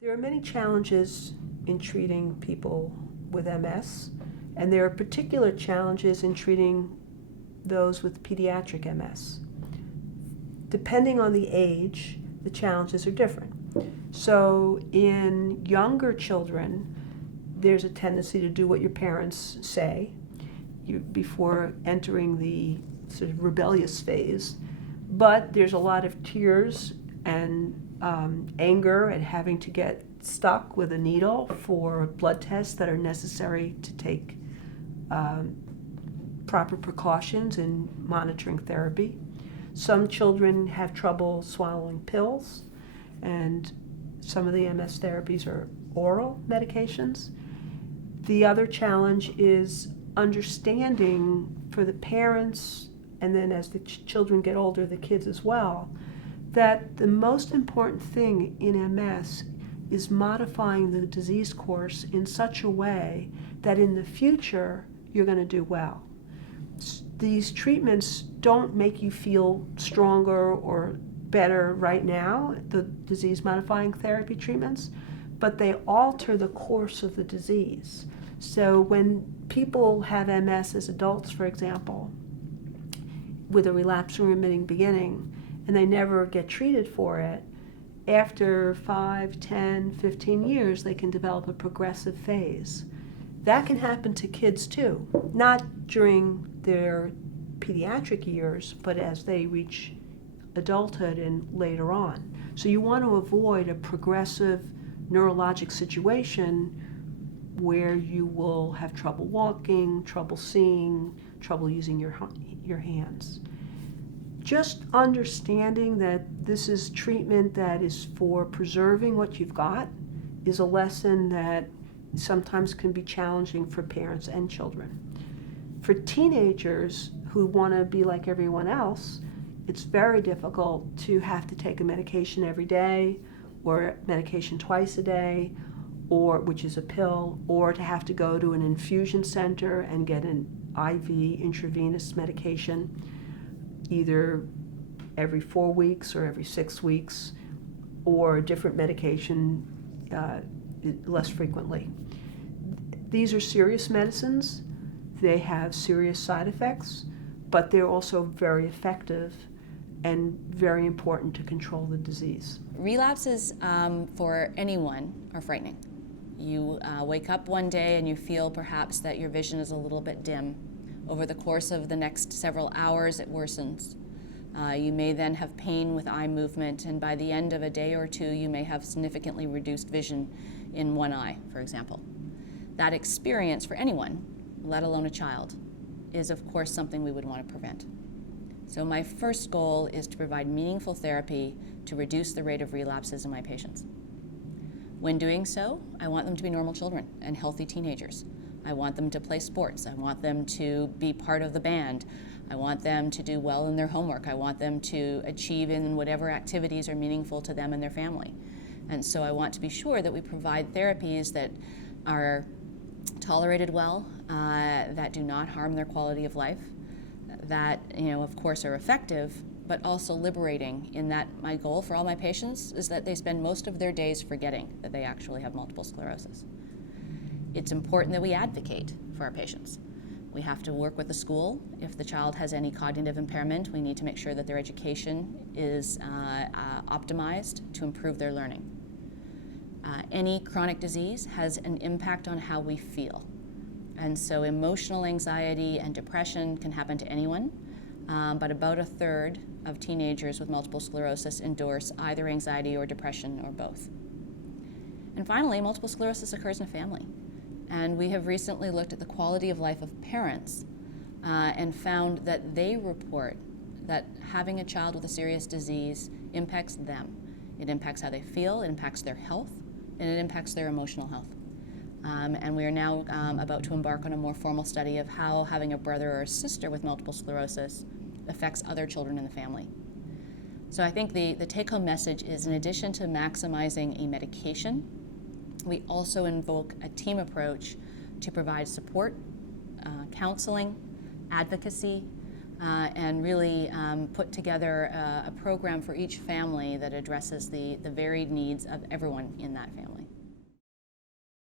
There are many challenges in treating people with MS, and there are particular challenges in treating those with pediatric MS. Depending on the age, the challenges are different. So in younger children, there's a tendency to do what your parents say before entering the sort of rebellious phase. But there's a lot of tears and anger and having to get stuck with a needle for blood tests that are necessary to take proper precautions in monitoring therapy. Some children have trouble swallowing pills, and some of the MS therapies are oral medications. The other challenge is understanding for the parents, and then as the children get older, the kids as well, that the most important thing in MS is modifying the disease course in such a way that in the future you're going to do well. These treatments don't make you feel stronger or better right now, the disease-modifying therapy treatments, but they alter the course of the disease. So when people have MS as adults, for example, with a relapsing remitting beginning, and they never get treated for it, after 5, 10, 15 years, they can develop a progressive phase. That can happen to kids too, not during their pediatric years, but as they reach adulthood and later on. So you want to avoid a progressive neurologic situation where you will have trouble walking, trouble seeing, trouble using your hands. Just understanding that this is treatment that is for preserving what you've got is a lesson that sometimes can be challenging for parents and children. For teenagers who want to be like everyone else, it's very difficult to have to take a medication every day or medication twice a day, or which is a pill, or to have to go to an infusion center and get an IV intravenous medication either every 4 weeks or every 6 weeks, or a different medication less frequently. These are serious medicines. They have serious side effects, but they're also very effective and very important to control the disease. Relapses for anyone are frightening. You wake up one day and you feel perhaps that your vision is a little bit dim. Over the course of the next several hours, it worsens. You may then have pain with eye movement, and by the end of a day or two, you may have significantly reduced vision in one eye, for example. That experience for anyone, let alone a child, is of course something we would want to prevent. So my first goal is to provide meaningful therapy to reduce the rate of relapses in my patients. When doing so, I want them to be normal children and healthy teenagers. I want them to play sports. I want them to be part of the band. I want them to do well in their homework. I want them to achieve in whatever activities are meaningful to them and their family. And so I want to be sure that we provide therapies that are tolerated well, that do not harm their quality of life, that, of course, are effective, but also liberating, in that my goal for all my patients is that they spend most of their days forgetting that they actually have multiple sclerosis. It's important that we advocate for our patients. We have to work with the school. If the child has any cognitive impairment, we need to make sure that their education is optimized to improve their learning. Any chronic disease has an impact on how we feel. And so emotional anxiety and depression can happen to anyone, but about a third of teenagers with multiple sclerosis endorse either anxiety or depression or both. And finally, multiple sclerosis occurs in a family. And we have recently looked at the quality of life of parents and found that they report that having a child with a serious disease impacts them. It impacts how they feel, it impacts their health, and it impacts their emotional health. And we are now about to embark on a more formal study of how having a brother or a sister with multiple sclerosis affects other children in the family. So I think the take-home message is, in addition to maximizing a medication, we also invoke a team approach to provide support, counseling, advocacy, and really put together a program for each family that addresses the varied needs of everyone in that family.